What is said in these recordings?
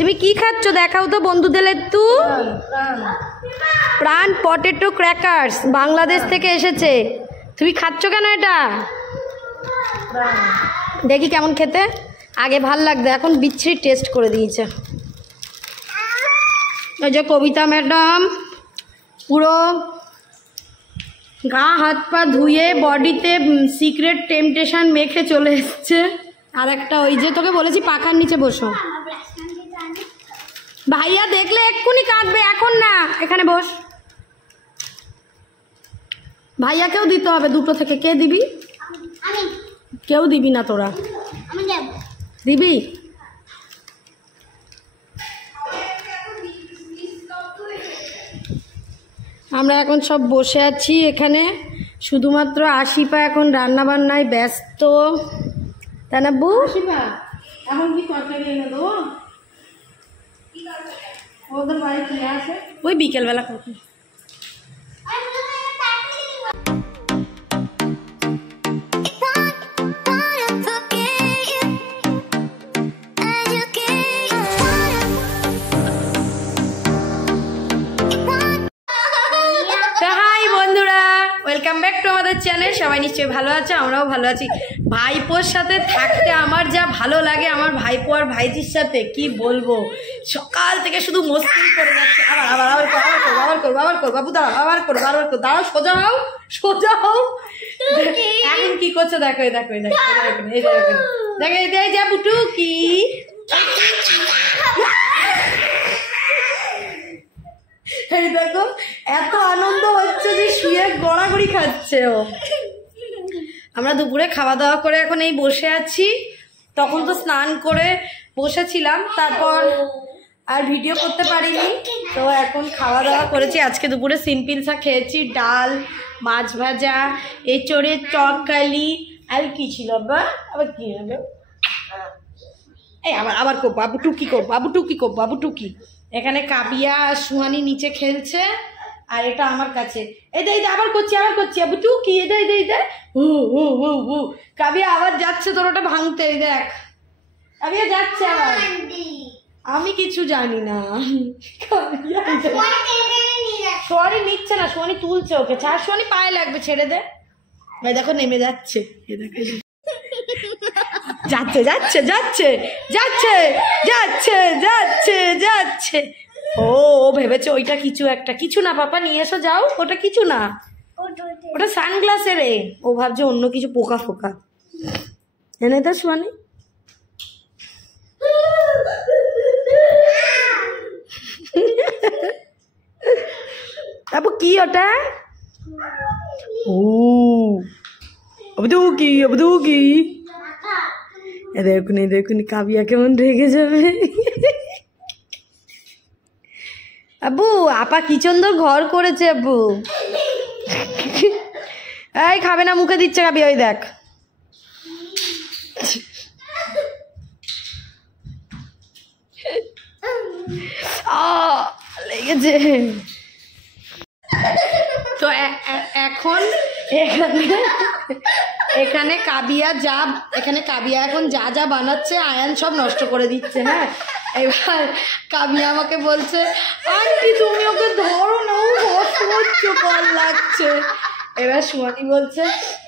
তুমি কি খাচ্ছ দেখাও তো বন্ধুদের একটু। প্রাণ পটেটো ক্র্যাকার্স, বাংলাদেশ থেকে এসেছে। তুমি খাচ্ছ কেন এটা? দেখি কেমন খেতে। আগে ভাল লাগতো, এখন বিচ্ছিরি টেস্ট করে দিয়েছে। ওই যে কবিতা ম্যাডাম পুরো গা হাত পা ধুয়ে বডিতে সিক্রেট টেম্পটেশন মেখে চলে এসছে। আর একটা ওই যে তোকে বলেছি পাখার নিচে বসো। ভাইয়া দেখলে এক্ষুনি কাটবে, এখন না, এখানে বস। ভাইয়াকেও দিতে হবে দুটো থেকে। কে দিবি? কেউ দিবি না তোরা? দিবি? আমরা এখন সব বসে আছি এখানে, শুধুমাত্র আশিপা এখন রান্না বান্নায় ব্যস্ত, তাই না বউ? এখন কি তরকারি এনে দেবো? ওদের বাড়ি কি আছে? ওই বিকেলবেলা কখন। ওয়েলকাম ব্যাক টু আমাদের চ্যানেল। সবাই নিশ্চয়ই ভালো আছে, আমরাও ভালো আছি। ভাইপোর সাথে থাকতে আমার যা ভালো লাগে, আমার ভাইপো আর ভাইজির সাথে কি বলবো, সকাল থেকে শুধু মস্তি করে যাচ্ছে। আবার কর বাবু, দাঁড়াও, সোজা হও। এখন কি করছো দেখো, দেখো এই যা বুটু কি এই দেখো, এত আনন্দ হচ্ছে যে শুয়ে গড়াগড়ি খাচ্ছে ও। আমরা দুপুরে খাওয়া দাওয়া করে এখন এই বসে আছি। তখন তো স্নান করে বসেছিলাম, তারপর আর ভিডিও করতে পারিনি। তো এখন খাওয়া দাওয়া করেছি। আজকে দুপুরে সিম্পল সা খেয়েছি, ডাল, মাছ ভাজা, এঁচড়ের তরকারি, আর কি ছিল আবার কি হলো, এই আবার বাবু টুকি। এখানে কাবিয়া আর সুহানি নিচে খেলছে, আর এটা আমার কাছে। এই আবার করছি আবু টুকি, কাবিয়া আবার যাচ্ছে তোর ওটা ভাঙতে। এই দেখ কাবিয়া যাচ্ছে আবার। আমি কিছু জানি না। সোয়ানি নিচ্ছে না, সোয়ানি তুলছে ওকে। সোয়ানি পায়ে লাগবে, ছেড়ে দে। এই দেখো নেমে যাচ্ছে, যাচ্ছে। ও ভেবেছে ওইটা কিছু না পাপা, নিয়ে এসো যাও। ওটা কিছু না, ওটা সানগ্লাসের রে। ও ভাবছে অন্য কিছু, পোকা ফোকা। এনে তো সোয়ানি। আপু কি ওটা? ও কি দেখুন কাবিয়া কেমন রেগে যাবে। আব্বু আপা কি সুন্দর ঘর করেছে আব্বু। এই খাবে না, মুখে দিচ্ছে কাবিয়া। ওই দেখ লেগেছে। তো এখন এখানে কাবিয়া এখন যা বানাচ্ছে আয়ান সব নষ্ট করে দিচ্ছে। হ্যাঁ, এবার কাবিয়া আমাকে বলছে, আন্টি তুমি ওকে ধরো না, কল লাগছে। এবার সুমানি বলছে,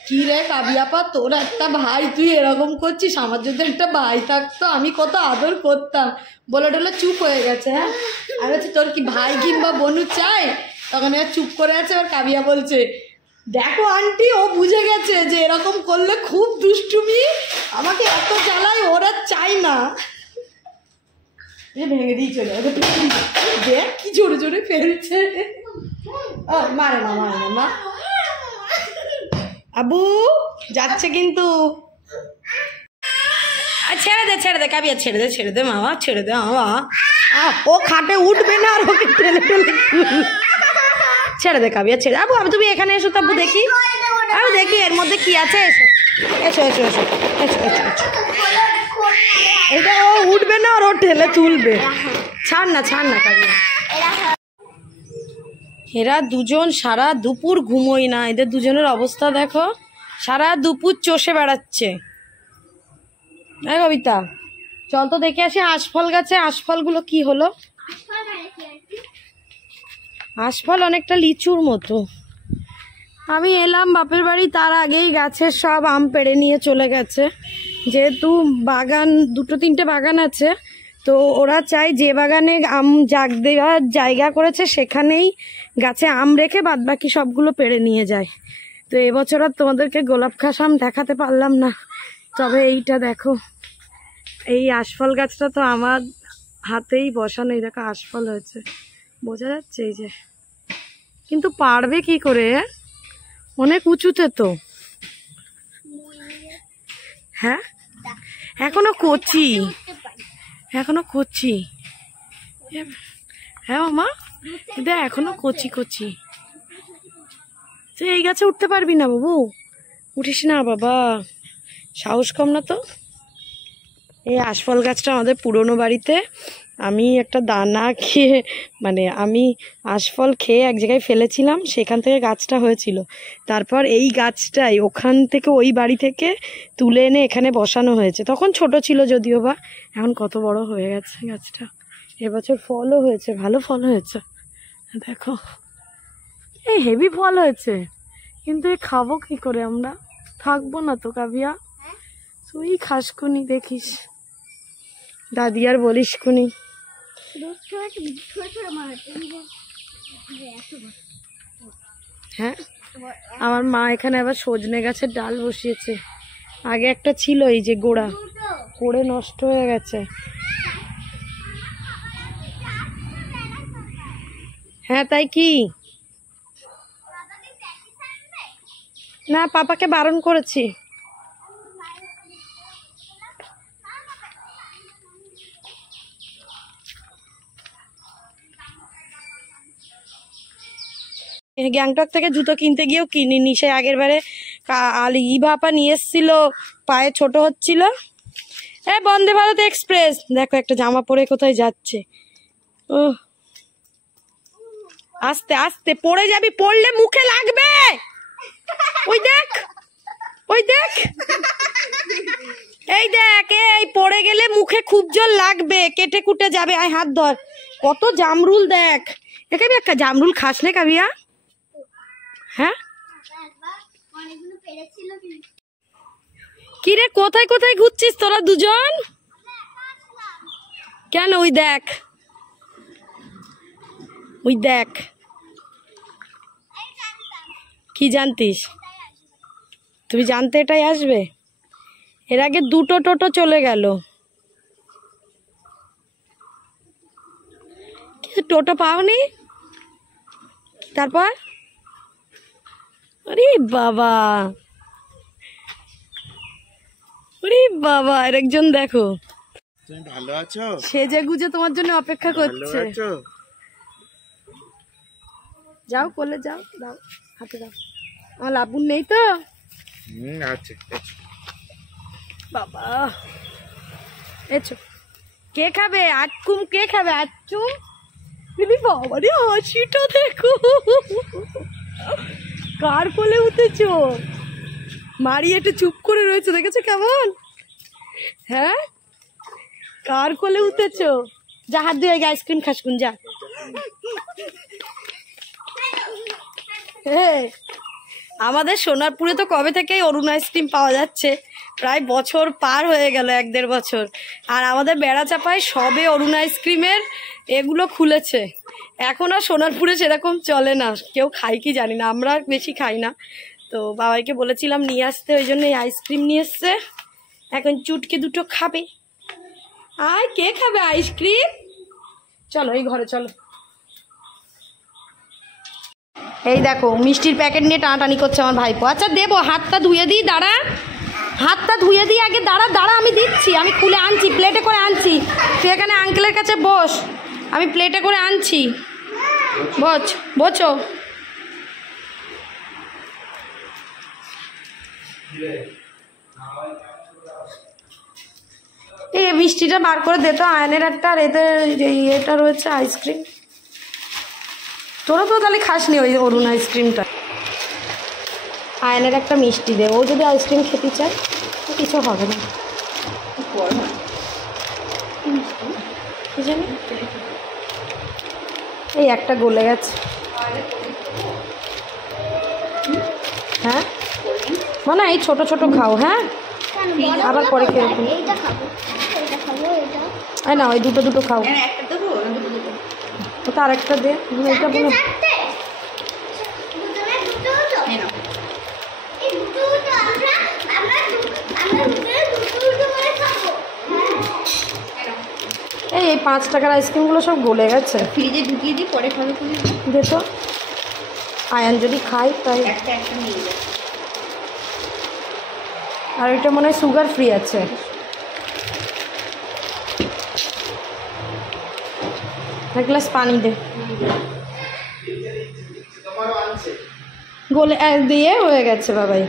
কি রে কাবিয়াপা, তোর একটা ভাই, তুই এরকম করছিস? আমার যদি একটা ভাই থাকতো আমি কত আদর করতাম। বলে চুপ হয়ে গেছে। হ্যাঁ, আমি বলছি তোর কি ভাই কিংবা বোনু চাই? তখন এবার চুপ করে আছে। এবার কাবিয়া বলছে, দেখো আন্টি, ও বুঝে গেছে যে এরকম করলে খুব দুষ্টুমি, আমাকে এত জ্বালায়, ওরা চাই না। ভেঙে দিয়ে চলে দেখ কি জোরে জোরে ফেলছে। মারে না মা। আবু যাচ্ছে কিন্তু। ছেড়ে দে কাবিয়া, ছেড়ে দে মামা, ছেড়ে দে মামা। ও খাটে উঠবে না, আর ওকে ঠেলে ছেড়ে দে কাবিয়া, ছেড়ে। আবু তুমি এখানে এসো তো আবু, দেখি এর মধ্যে কি আছে। এসো। এটা ও উঠবে না, আর ও ঠেলে তুলবে। ছাড় না কাবিয়া। এরা দুজন সারা দুপুর ঘুমোই না। এদের দুজনের অবস্থা দেখো, সারা দুপুর চষে বেড়াচ্ছে। কবিতা চল তো দেখে আসি আশফল গাছে আশফলগুলো কি হলো। আশফল অনেকটা লিচুর মতো। আমি এলাম বাপের বাড়ি, তার আগেই গাছের সব আম পেড়ে নিয়ে চলে গেছে। যেহেতু বাগান 2-3টে বাগান আছে, তো ওরা চায় যে বাগানে আম দেওয়ার জায়গা করেছে সেখানেই গাছে আম রেখে বাদবাকি সবগুলো পেড়ে নিয়ে যায়। তো এবছর আর তোমাদেরকে গোলাপ খাস আম দেখাতে পারলাম না, তবে এইটা দেখো, এই আশফল গাছটা তো আমার হাতেই বসানো। এই দেখো আশফল হয়েছে, বোঝা যাচ্ছে এই যে। কিন্তু পারবে কি করে, অনেক উঁচুতে তো। হ্যাঁ এখনো কচি, এখনো কচি। হ্যাঁ মামা দেখ এখনো কচি কচি। তুই এই গাছে উঠতে পারবি না বাবু, উঠিস না বাবা, সাহস কম না তো। এই আশফল গাছটা আমাদের পুরনো বাড়িতে আমি একটা দানা খেয়ে, মানে আমি আশফল খেয়ে এক জায়গায় ফেলেছিলাম, সেখান থেকে গাছটা হয়েছিল। তারপর এই গাছটাই ওখান থেকে, ওই বাড়ি থেকে তুলে এনে এখানে বসানো হয়েছে। তখন ছোট ছিল যদিও বা, এখন কত বড় হয়ে গেছে গাছটা। এবছর ফলও হয়েছে, ভালো ফল হয়েছে দেখো, এই হেভি ফল হয়েছে। কিন্তু এ খাবো কি করে আমরা, থাকবো না তো কাবিয়া, তুই খাস কুনি দেখিস, দাদি আর বলিস কুনি। হ্যাঁ আমার মা এখানে আবার সজনে গাছের ডাল বসিয়েছে। আগে একটা ছিল এই যে গোড়া, পড়ে নষ্ট হয়ে গেছে। হ্যাঁ তাই কি না, পাপাকে বারণ করেছি। গ্যাংটক থেকে জুতো কিনতে গিয়েও কিনিনি, সে আগের বারে ইভাপা নিয়ে এসছিল, পায়ে ছোট হচ্ছিল। বন্দে ভারত এক্সপ্রেস, দেখো একটা জামা পরে কোথায় যাচ্ছে। ও আস্তে আস্তে পড়ে যাবি, পড়লে মুখে লাগবে। ওই দেখ, ওই দেখ, এই দেখ, এই পড়ে গেলে মুখে খুব জোর লাগবে, কেটে কুটে যাবে। আয় হাত ধর, কত জামরুল দেখ। এখানে একটা জামরুল খাস না কাবিয়া? হ্যাঁ কিরে কোথায় কোথায় ঘুরছিস তোরা দুজন? কেন? ওই দেখ, ওই দেখ। কি জানতিস? তুমি জানতে এটাই আসবে? এর আগে 2টো টোটো চলে গেল, টোটো পাওনি? তারপর আরে বাবা, আরে বাবা, আর একজন দেখো, তুমি ভালো আছো? সেজে গুজে তোমার জন্য অপেক্ষা করছে। যাও কোলে যাও, দাও হাতে দাও। আমার লাবুন নেই তো? আছে বাবা। এছো, কে খাবে আটকুম? কে খাবে আটচুম? দিদি বাবা রে, হাসিটা দেখো, কার কোলে উঠেছো? মারি একটু চুপ করে রয়েছে, দেখেছো কেমন? হ্যাঁ কার কোলে উঠেছো? যা হাত ধুয়ে আইসক্রিম খাসকুন যা। আমাদের সোনারপুরে তো কবে থেকে অরুণ আইসক্রিম পাওয়া যাচ্ছে, প্রায় বছর পার হয়ে গেল, 1-1.5 বছর। আর আমাদের বেড়া চাপায় সবে অরুণ আইসক্রিমের এগুলো খুলেছে। এখন আর সোনারপুরে সেরকম চলে না, কেউ খাই কি জানি না, আমরা বেশি খাই না। তো বাবাইকে বলেছিলাম নিয়ে আসতে, ওই জন্য এই আইসক্রিম নিয়ে এসছে। এখন চুটকে 2টো খাবে। আর কে খাবে আইসক্রিম? চলো এই ঘরে চলো। এই দেখো মিষ্টির প্যাকেট নিয়ে টানাটানি করছে আমার ভাইপো। আচ্ছা দেবো, হাতটা ধুয়ে দিই, দাঁড়া, হাতটা ধুয়ে দিই আগে, দাঁড়া দাঁড়া, আমি দিচ্ছি, আমি খুলে আনছি, প্লেটে করে আনছি। তুই এখানে আঙ্কেলের কাছে বস, আমি প্লেটে করে আনছি, বোঝো। এই মিষ্টিটা বার করে দে তো, আয়নের একটা, আর এদের এটা রয়েছে আইসক্রিম। তোরা তো তাহলে খাসনি ওই অরুণ আইসক্রিমটা। আয়নের একটা মিষ্টি দে, ও যদি আইসক্রিম খেতে চায় তো কিছু হবে না। জানি এই একটা গলে গেছে। হ্যাঁ মানে এই ছোট ছোট খাও। হ্যাঁ আবার পরে খেয়ে না ওই দুটো দুটো খাও। ওটা আরেকটা দে। এটা বলো এই 5 টাকার আইসক্রিমগুলো সব গলে গেছে। ফ্রিজে ঢুকিয়ে দিই, পরে খাবে। দে তো, আয়ান যদি খাই তাই। একটা নিয়ে যাবে। আর এটা মনে হয় সুগার ফ্রি আছে। এক গ্লাস পানি দে। গলে দিয়ে হয়ে গেছে বাবাই।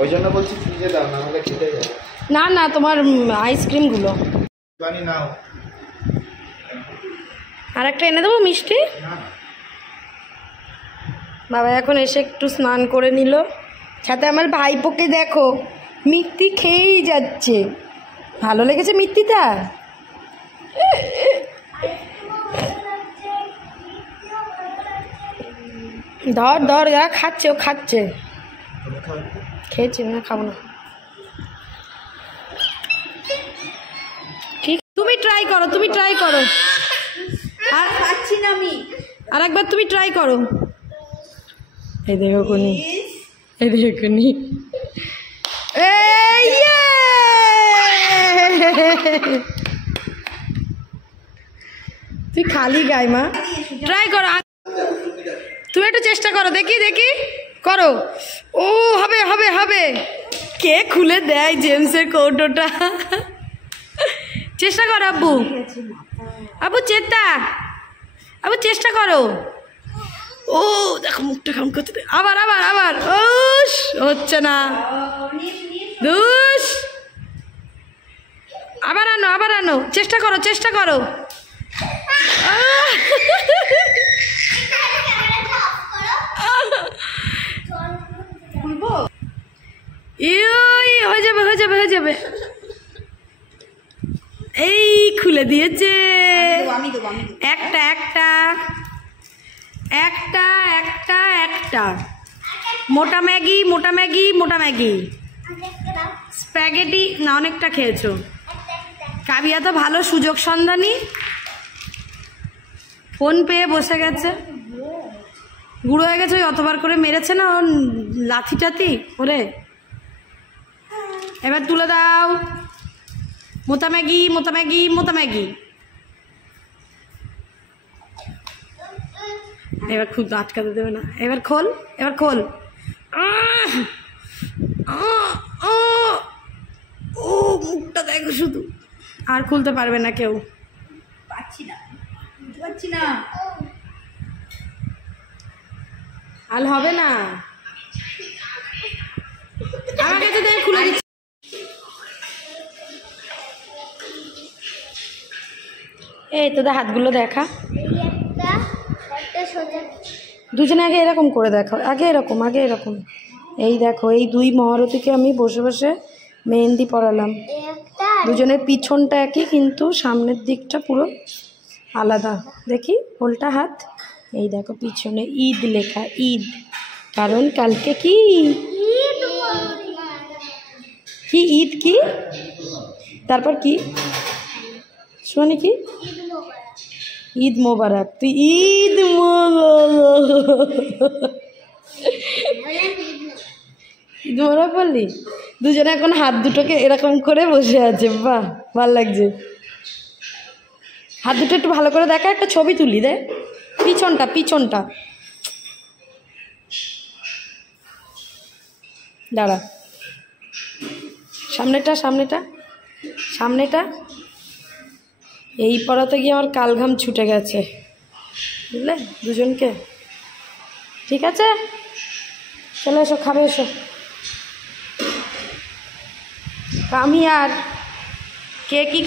ওই জন্য বলছি ফ্রিজে দাও, না হলে খেতে যাবে। না না তোমার আইসক্রিমগুলো পানি নাও। আর একটা এনে দেবো মিষ্টি। বাবা এখন এসে একটু স্নান করে নিল। সাথে আমার ভাইপোকে দেখো মিষ্টি খেয়েই যাচ্ছে। ভালো লেগেছে মিষ্টিটা? ধর ধর খাচ্ছে, ও খাচ্ছে। খেয়েছি না, খাবো না। ঠিক, তুমি ট্রাই করো, তুমি ট্রাই করো। আর খাচ্ছি না আমি। আর একবার তুমি ট্রাই করো। এই দেখো কোনি, এই দেখো কোনি। তুই খালি গাই মা। ট্রাই করো, তুমি একটু চেষ্টা করো। দেখি দেখি করো। ও হবে হবে হবে। কে খুলে দেয় জেমসের কৌটোটা? চেষ্টা করো আব্বু, আব্বু আব্বু চেষ্টা করো। ও দেখো মুখটা কেমন করতে। আবার আবার আবার। ও হচ্ছে না, দুষ। আবার আনো, আবার আনো। চেষ্টা করো, চেষ্টা করো। হয়ে যাবে হয়ে যাবে হয়ে যাবে। এই খুলে দিয়েছে। একটা একটা একটা একটা একটা মোটা ম্যাগি, মোটা ম্যাগি, মোটা ম্যাগি। স্প্যাগেটি না, অনেকটা খেয়েছো। কাবিয়া তো ভালো সুযোগ সন্ধানী, ফোন পেয়ে বসে গেছে। গুঁড়ো হয়ে গেছে। ওই অতবার করে মেরেছে না ওর লাথি টাথি ওরে। এবার তুলে দাও। মোটা ম্যাগি, মোটা ম্যাগি, মোটা ম্যাগি। এবার খুব আটকাতে দেবে না। এবার খোল, এবার খোল। ও মুখটা দেখো শুধু, আর খুলতে পারবে না কেউ। পাচ্ছি না, পাচ্ছি না। আর হবে না, আমার কাছে দেখ, খুলে দিচ্ছি। এই তোদের হাতগুলো দেখা। দুজনে আগে এরকম করে দেখো, আগে এরকম, আগে এরকম। এই দেখো, এই দুই মহারথীকে আমি বসে বসে মেহেন্দি পরালাম। দুজনের পিছনটা একই, কিন্তু সামনের দিকটা পুরো আলাদা। দেখি উল্টা হাত। এই দেখো পিছনে ঈদ লেখা, ঈদ। কারণ কালকে কি কি ঈদ, কি তারপর কি শুনি, কি ঈদ মোবারক। তুই ঈদ ঈদ মোবারক বললি। দুজনে এখন হাত দুটোকে এরকম করে বসে আছে। বাহ, ভাল লাগছে। হাত দুটো একটু ভালো করে দেখা, একটা ছবি তুলি দে। পিছনটা, পিছনটা দাঁড়া। সামনেটা, সামনেটা, সামনেটা। এই পড়াতে গিয়ে আমার কালঘাম ছুটে গেছে, বুঝলে দুজনকে। ঠিক আছে, চলে এসো, খাবে এসো। আমি আর কে কি